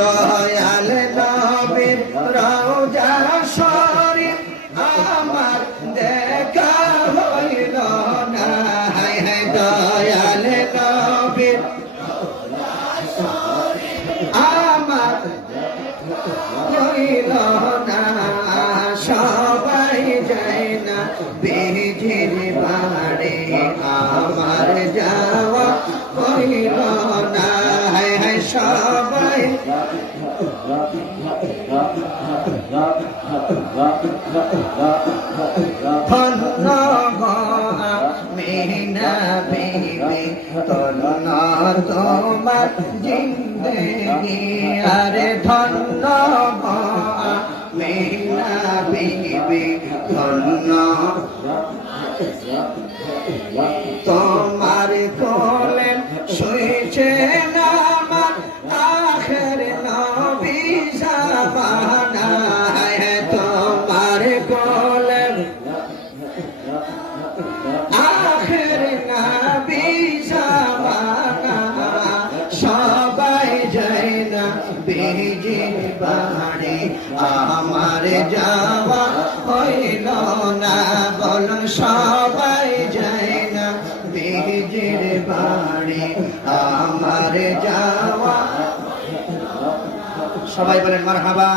দয়াল নবীর রওজা শরীফ আমার দেখা হইল না। হায় হায় দয়াল নবীর আমার হইল না। সবাই যায় না বিজির বাড়ি আমার যাওয়া হইল না। হায় হায় সবাই ধন্য মিনা বিবি ধন্য তোমার জিন্দেগি। আরে ধন্য মিনা বিবি ধন্য তোমার কোলে শুয়েছে আমার আখের নবী জামানা। তোমার কোলে আখের নবী জামানা। সবাই যায় না বিজির বাড়ি আমার যাওয়া হইল না। বলুন সবাই যায় না বিজির বাড়ি আমার যাওয়া। সবাই বলেন মারহাবা।